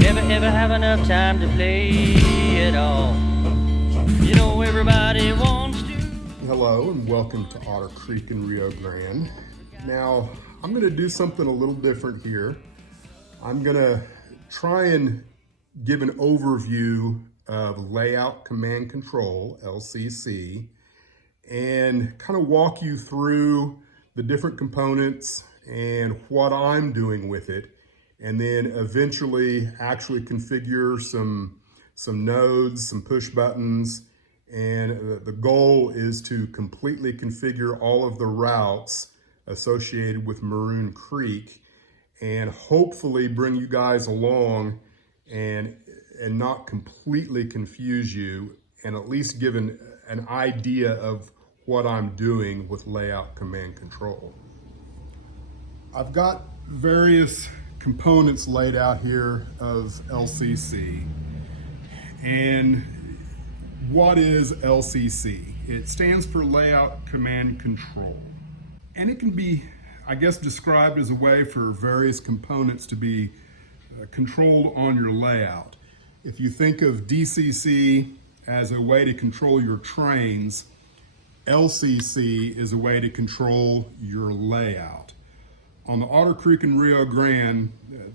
Never ever have enough time to play it all. You know everybody wants to. Hello and welcome to Otter Creek in Rio Grande. Now, I'm gonna do something a little different here. I'm gonna try and give an overview of layout command control, LCC, and kind of walk you through the different components and what I'm doing with it, and then eventually actually configure some nodes, some push buttons, and the goal is to completely configure all of the routes associated with Maroon Creek and hopefully bring you guys along and not completely confuse you, and at least give an idea of what I'm doing with layout command control. I've got various components laid out here of LCC. And what is LCC? It stands for Layout Command Control. And it can be, I guess, described as a way for various components to be controlled on your layout. If you think of DCC as a way to control your trains, LCC is a way to control your layout. On the Otter Creek in Rio Grande,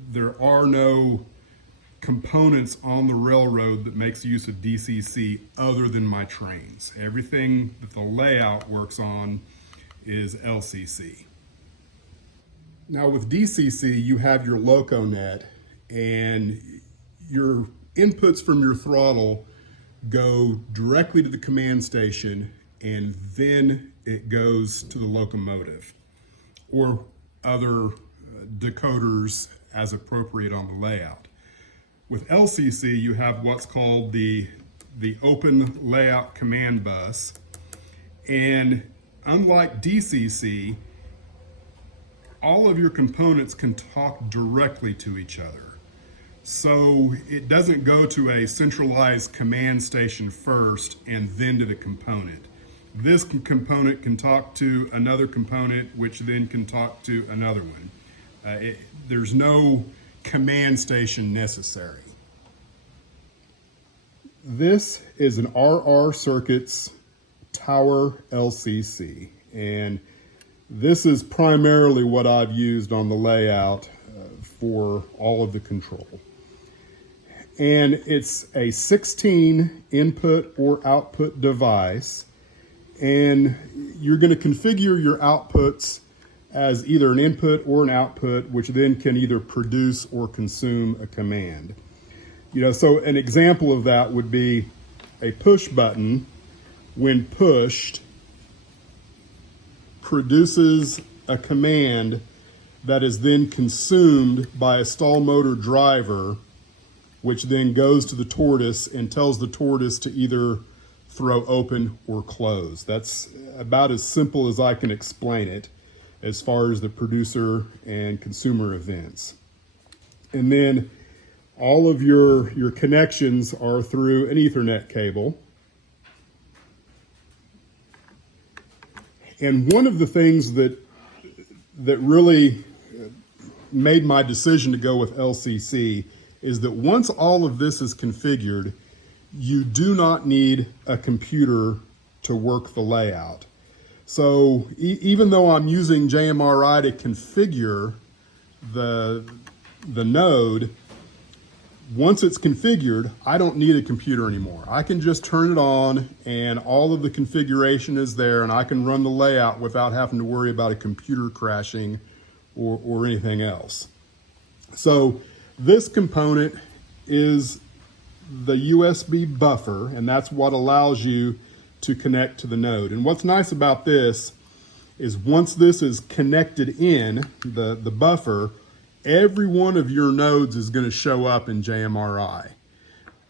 there are no components on the railroad that makes use of DCC other than my trains. Everything that the layout works on is LCC. Now with DCC, you have your LocoNet, and your inputs from your throttle go directly to the command station, and then it goes to the locomotive or other decoders as appropriate on the layout. With LCC, you have what's called the open layout command bus, and unlike DCC, all of your components can talk directly to each other. So it doesn't go to a centralized command station first and then to the component. This component can talk to another component, which then can talk to another one. There's no command station necessary. This is an RR-CirKits Tower LCC, and this is primarily what I've used on the layout for all of the control. And it's a 16 input or output device, and you're going to configure your outputs as either an input or an output, which then can either produce or consume a command. So an example of that would be a push button, when pushed, produces a command that is then consumed by a stall motor driver, which then goes to the Tortoise and tells the Tortoise to either throw open or close. That's about as simple as I can explain it as far as the producer and consumer events. And then all of your connections are through an Ethernet cable. And one of the things that really made my decision to go with LCC is that once all of this is configured, you do not need a computer to work the layout. So even though I'm using JMRI to configure the node, once it's configured, I don't need a computer anymore. I can just turn it on and all of the configuration is there, and I can run the layout without having to worry about a computer crashing or anything else. So this component is the USB buffer, and that's what allows you to connect to the node. And what's nice about this is once this is connected in, the buffer, every one of your nodes is going to show up in JMRI.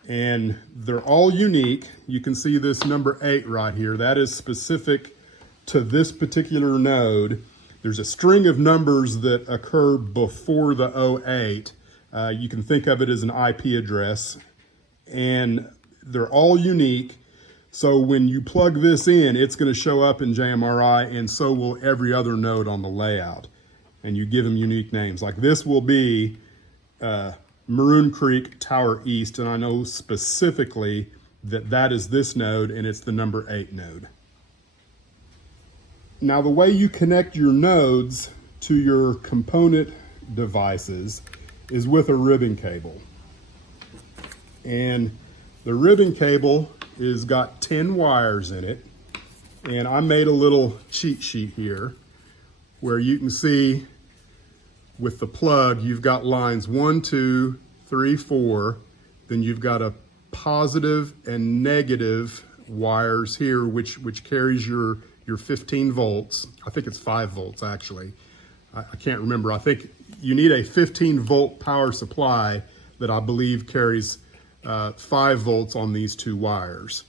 And they're all unique. You can see this number 8 right here. That is specific to this particular node. There's a string of numbers that occur before the 08. You can think of it as an IP address. And they're all unique. So when you plug this in, it's going to show up in JMRI, and so will every other node on the layout. And you give them unique names. Like this will be Maroon Creek Tower East, and I know specifically that that is this node, and it's the number 8 node. Now, the way you connect your nodes to your component devices is with a ribbon cable. And the ribbon cable is got 10 wires in it. And I made a little cheat sheet here where you can see with the plug, you've got lines 1, 2, 3, 4. Then you've got a positive and negative wires here, which carries your 15 volts. I think it's 5 volts actually. I can't remember. I think you need a 15 volt power supply that I believe carries 5 volts on these 2 wires.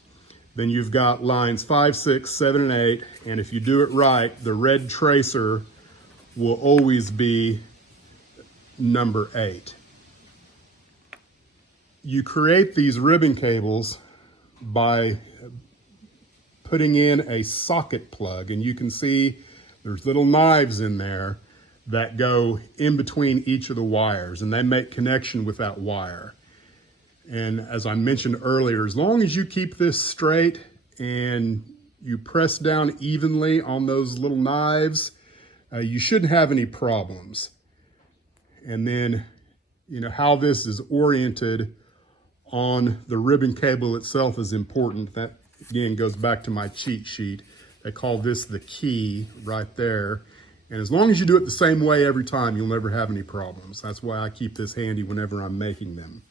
Then you've got lines 5, 6, 7, and 8. And if you do it right, the red tracer will always be number 8. You create these ribbon cables by putting in a socket plug, and you can see there's little knives in there that go in between each of the wires, and they make connection with that wire. And as I mentioned earlier, as long as you keep this straight and you press down evenly on those little knives, you shouldn't have any problems. And then, you know, how this is oriented on the ribbon cable itself is important. That, again, goes back to my cheat sheet. They call this the key right there. And as long as you do it the same way every time, you'll never have any problems. That's why I keep this handy whenever I'm making them.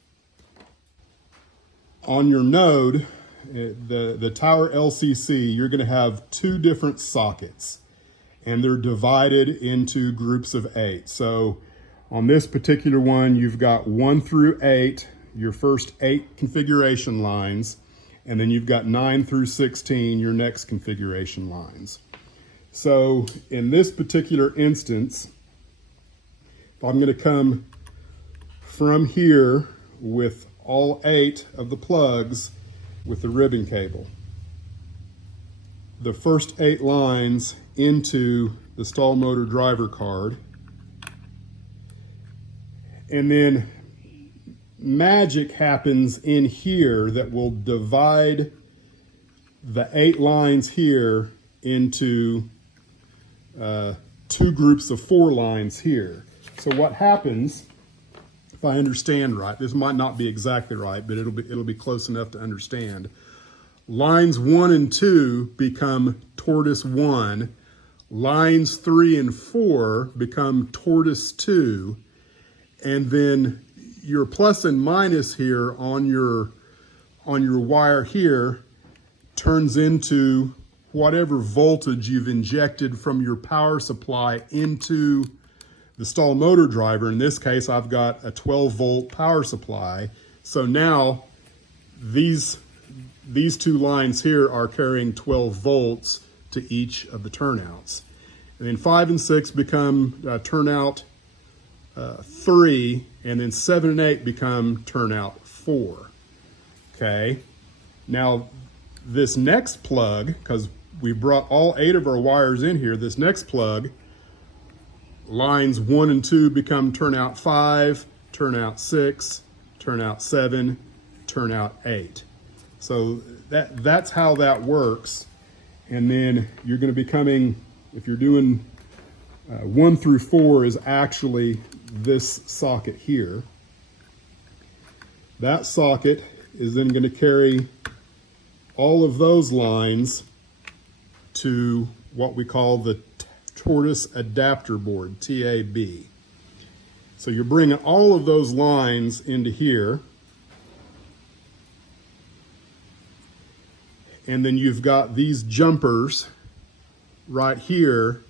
On your node, the Tower LCC, you're gonna have 2 different sockets, and they're divided into groups of 8. So on this particular one, you've got 1 through 8, your first 8 configuration lines, and then you've got 9 through 16, your next configuration lines. So in this particular instance, if I'm going to come from here with all 8 of the plugs with the ribbon cable, the first 8 lines into the stall motor driver card, and then magic happens in here that will divide the 8 lines here into 2 groups of 4 lines here. So what happens, if I understand right, this might not be exactly right, but it'll be close enough to understand. Lines 1 and 2 become Tortoise 1. Lines 3 and 4 become Tortoise 2. And then your plus and minus here on your wire here turns into whatever voltage you've injected from your power supply into the stall motor driver. In this case, I've got a 12 volt power supply. So now these 2 lines here are carrying 12 volts to each of the turnouts. And then 5 and 6 become turnout 3, and then 7 and 8 become turnout 4. Okay, now this next plug, because we brought all 8 of our wires in here, this next plug, lines 1 and 2 become turnout 5, turnout 6, turnout 7, turnout 8. So that's how that works. And then you're going to be coming, if you're doing 1 through 4 is actually this socket here. That socket is then going to carry all of those lines to what we call the Tortoise adapter board, TAB. So you're bringing all of those lines into here. And then you've got these jumpers right here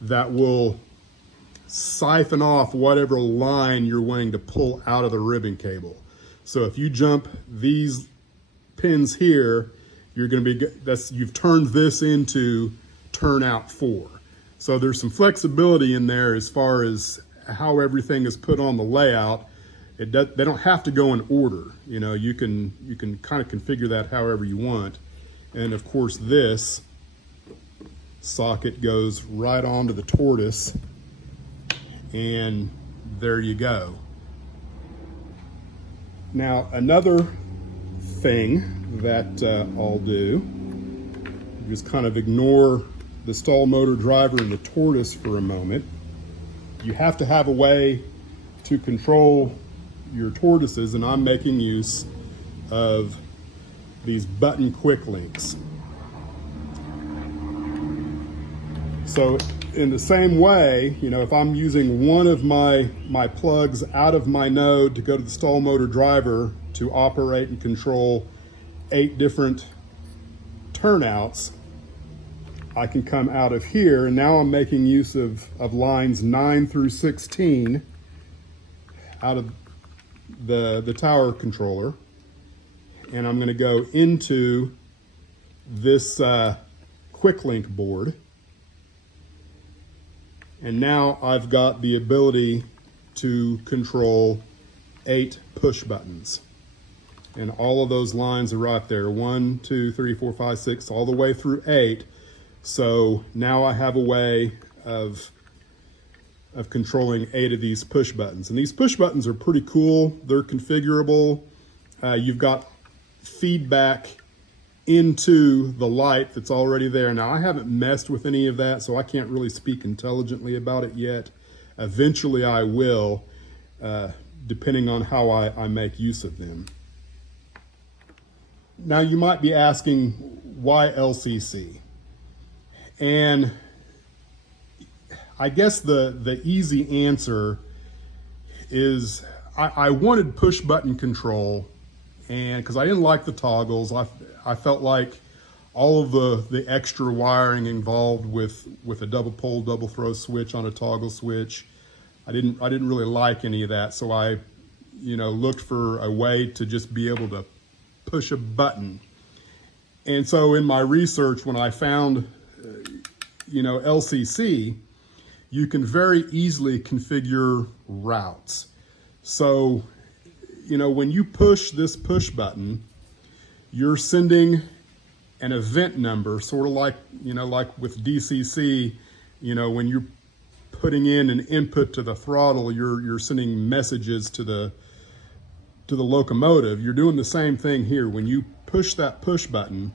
that will siphon off whatever line you're wanting to pull out of the ribbon cable. So if you jump these pins here, you're going to be, you've turned this into turnout 4. So there's some flexibility in there as far as how everything is put on the layout. They don't have to go in order. You know, you can kind of configure that however you want. And of course this socket goes right onto the Tortoise, and there you go. Now, another thing that I'll do, just kind of ignore the stall motor driver and the Tortoise for a moment. You have to have a way to control your tortoises, and I'm making use of these button quick links. So in the same way, you know, if I'm using one of my plugs out of my node to go to the stall motor driver to operate and control 8 different turnouts, I can come out of here, and now I'm making use of lines 9 through 16 out of the tower controller, and I'm going to go into this quick link board, and now I've got the ability to control 8 push buttons, and all of those lines are right there, 1, 2, 3, 4, 5, 6, all the way through 8. So now I have a way of controlling 8 of these push buttons. And these push buttons are pretty cool. They're configurable. You've got feedback into the light that's already there. Now, I haven't messed with any of that, so I can't really speak intelligently about it yet. Eventually I will, depending on how I make use of them. Now, you might be asking, why LCC? And I guess the easy answer is I wanted push button control, and because I didn't like the toggles, I felt like all of the extra wiring involved with a double pole, double throw switch on a toggle switch, I didn't really like any of that. So I, looked for a way to just be able to push a button. And so in my research, when I found LCC, you can very easily configure routes. So, when you push this push button, you're sending an event number, sort of like, like with DCC, when you're putting in an input to the throttle, you're sending messages to the locomotive. You're doing the same thing here. When you push that push button,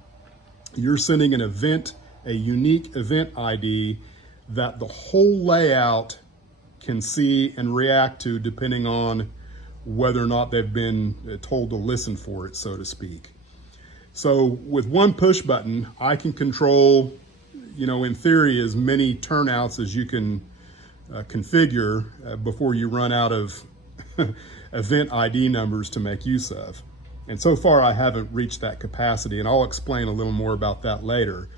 you're sending an event, a unique event ID that the whole layout can see and react to, depending on whether or not they've been told to listen for it, so to speak. So with one push button, I can control, in theory, as many turnouts as you can configure before you run out of event ID numbers to make use of. And so far, I haven't reached that capacity, and I'll explain a little more about that later.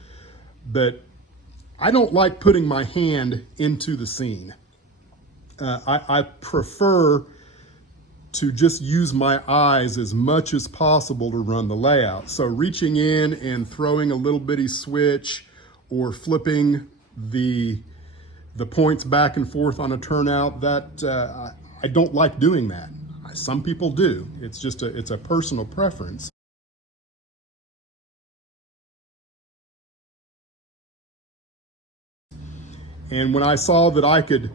But I don't like putting my hand into the scene. I prefer to just use my eyes as much as possible to run the layout. So reaching in and throwing a little bitty switch or flipping the points back and forth on a turnout, that I don't like doing that. Some people do. It's just it's a personal preference. And when I saw that I could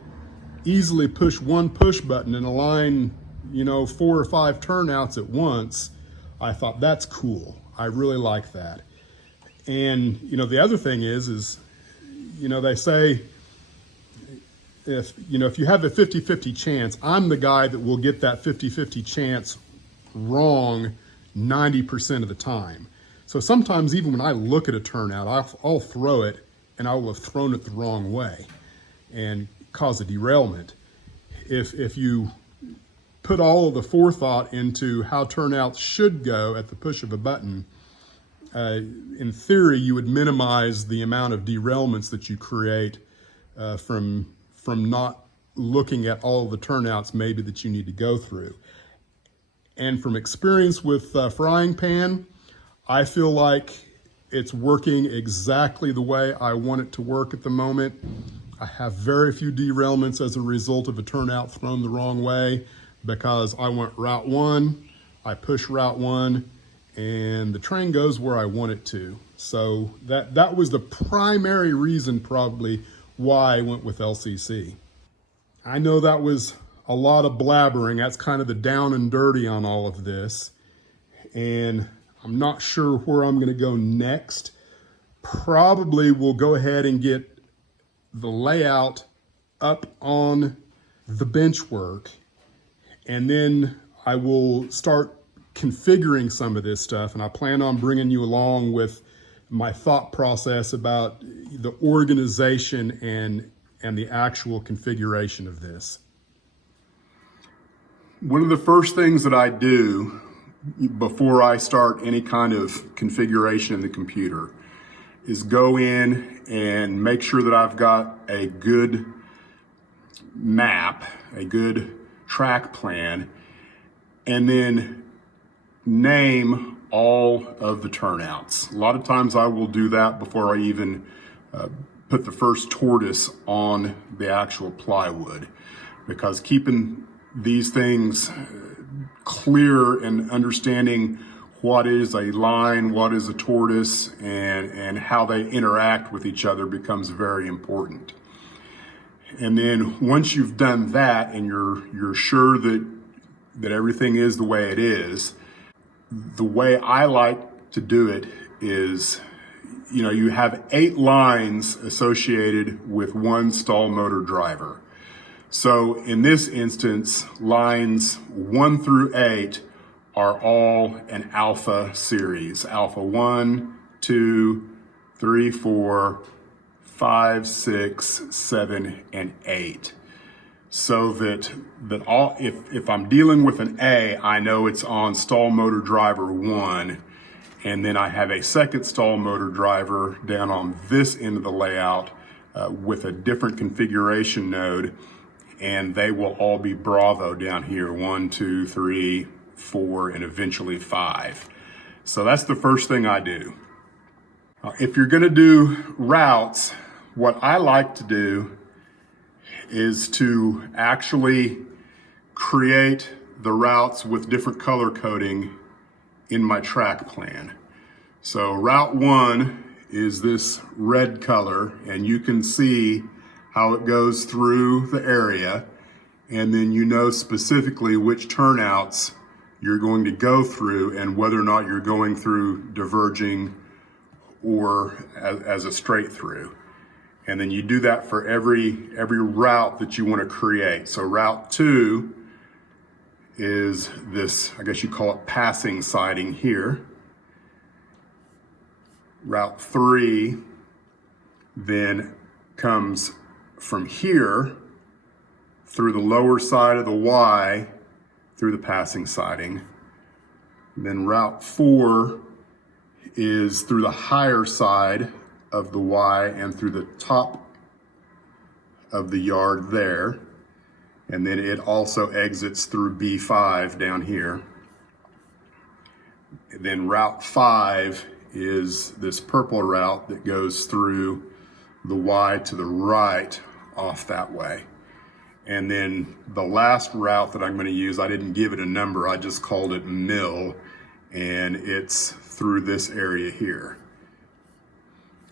easily push one push button and align, 4 or 5 turnouts at once, I thought, that's cool. I really like that. And, the other thing is, they say, if you have a 50-50 chance, I'm the guy that will get that 50-50 chance wrong 90% of the time. So sometimes even when I look at a turnout, I'll throw it and I will have thrown it the wrong way and cause a derailment. If you put all of the forethought into how turnouts should go at the push of a button, in theory, you would minimize the amount of derailments that you create from not looking at all the turnouts maybe that you need to go through. And from experience with frying pan, I feel like it's working exactly the way I want it to work at the moment. I have very few derailments as a result of a turnout thrown the wrong way, because I went route 1, I push route 1, and the train goes where I want it to. So that was the primary reason probably why I went with LCC. I know that was a lot of blabbering. That's kind of the down and dirty on all of this. And I'm not sure where I'm gonna go next. Probably we'll go ahead and get the layout up on the bench work, and then I will start configuring some of this stuff, and I plan on bringing you along with my thought process about the organization and the actual configuration of this. One of the first things that I do before I start any kind of configuration in the computer is go in and make sure that I've got a good map, a good track plan, and then name all of the turnouts. A lot of times I will do that before I even put the first Tortoise on the actual plywood, because keeping these things clear and understanding what is a line, what is a Tortoise, and how they interact with each other becomes very important. And then once you've done that and you're sure that everything is the way it is, the way I like to do it is, you have 8 lines associated with one stall motor driver. So in this instance, lines 1 through 8 are all an alpha series. Alpha 1, 2, 3, 4, 5, 6, 7, and 8. So that all, if I'm dealing with an A, I know it's on stall motor driver 1, and then I have a second stall motor driver down on this end of the layout with a different configuration node, and they will all be Bravo down here, 1, 2, 3, 4, and eventually 5. So that's the first thing I do. If you're gonna do routes, what I like to do is to actually create the routes with different color coding in my track plan. So route 1 is this red color, and you can see how it goes through the area, and then you know specifically which turnouts you're going to go through and whether or not you're going through diverging or as a straight through. And then you do that for every route that you want to create. So route 2 is this, I guess you call it passing siding here. Route 3 then comes from here through the lower side of the Y through the passing siding. And then route 4 is through the higher side of the Y and through the top of the yard there. And then it also exits through B5 down here. And then route 5 is this purple route that goes through the Y to the right off that way. And then the last route that I'm going to use, I didn't give it a number, I just called it mill, and it's through this area here.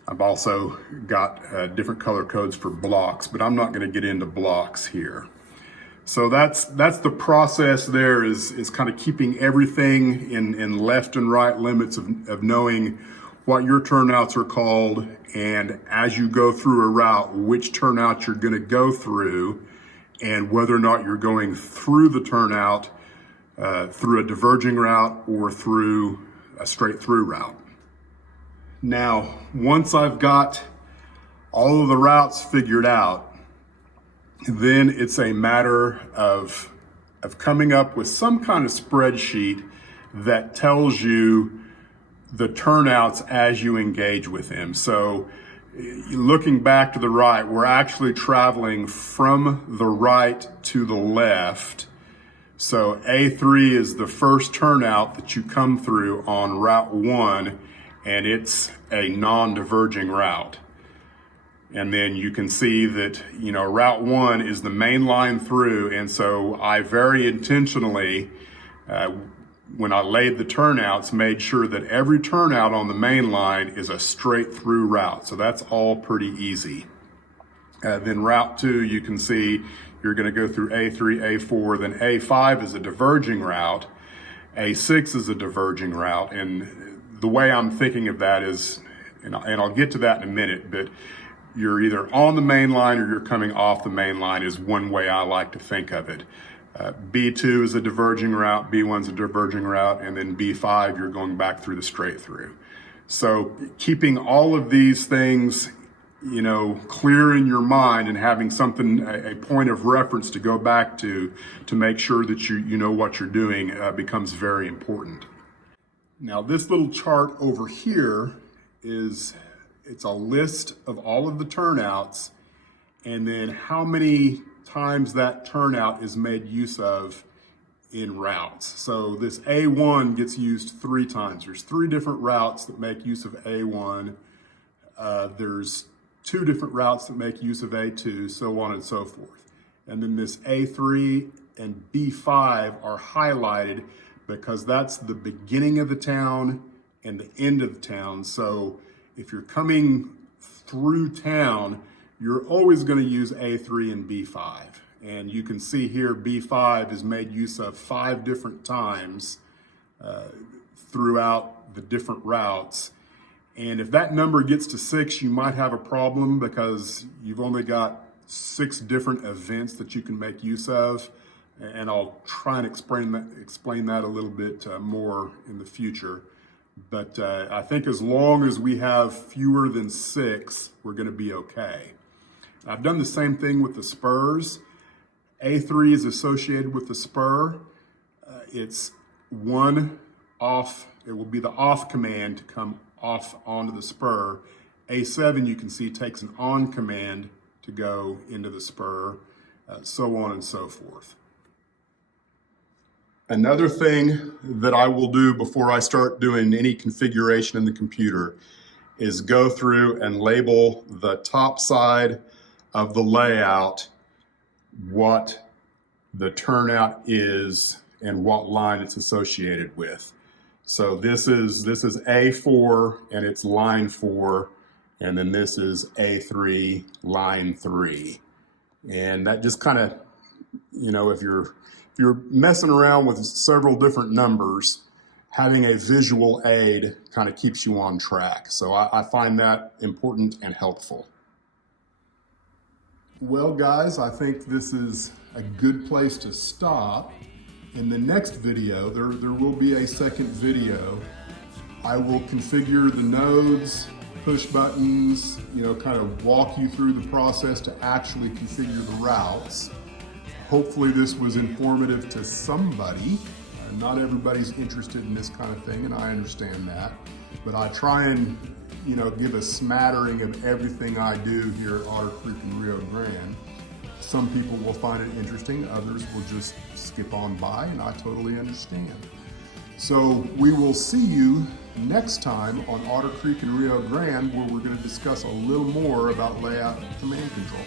I've also got different color codes for blocks, but I'm not going to get into blocks here. So that's the process there, is kind of keeping everything in left and right limits of knowing what your turnouts are called, and as you go through a route, which turnout you're going to go through, and whether or not you're going through the turnout through a diverging route or through a straight through route. Now, once I've got all of the routes figured out, then it's a matter of coming up with some kind of spreadsheet that tells you the turnouts as you engage with them. So looking back to the right, we're actually traveling from the right to the left. So A3 is the first turnout that you come through on route 1, and it's a non-diverging route. And then you can see that, route 1 is the main line through, and so I very intentionally, when I laid the turnouts, made sure that every turnout on the main line is a straight through route. So that's all pretty easy. Then route 2, you can see, you're going to go through A3, A4, then A5 is a diverging route, A6 is a diverging route. And the way I'm thinking of that is, and I'll get to that in a minute, but you're either on the main line or you're coming off the main line is one way I like to think of it. B2 is a diverging route, B1 is a diverging route, and then B5 you're going back through the straight through. So keeping all of these things, you know, clear in your mind and having something, a point of reference to go back to make sure that you know what you're doing becomes very important. Now this little chart over here it's a list of all of the turnouts and then how many times that turnout is made use of in routes. So this A1 gets used 3 times. There's 3 different routes that make use of A1. There's 2 different routes that make use of A2, so on and so forth. And then this A3 and B5 are highlighted because that's the beginning of the town and the end of the town. So if you're coming through town, you're always going to use A3 and B5. And you can see here B5 is made use of 5 different times throughout the different routes. And if that number gets to 6, you might have a problem because you've only got 6 different events that you can make use of. And I'll try and explain that a little bit more in the future. But I think as long as we have fewer than 6, we're going to be okay. I've done the same thing with the spurs. A3 is associated with the spur. It's 1 off. It will be the off command to come off onto the spur. A7, you can see, takes an on command to go into the spur, so on and so forth. Another thing that I will do before I start doing any configuration in the computer is go through and label the top side of the layout what the turnout is and what line it's associated with. So this is A4 and it's line 4, and then this is A3 line 3. And that just kind of, you know, if you're messing around with several different numbers, having a visual aid kind of keeps you on track. So I find that important and helpful. Well, guys, I think this is a good place to stop. In the next video, there will be a second video. I will configure the nodes, push buttons, you know, kind of walk you through the process to actually configure the routes. Hopefully this was informative to somebody. Not everybody's interested in this kind of thing, and I understand that. But I try and, you know, give a smattering of everything I do here at Otter Creek and Rio Grande. Some people will find it interesting, others will just skip on by, and I totally understand. So we will see you next time on Otter Creek and Rio Grande, where we're going to discuss a little more about layout and command control.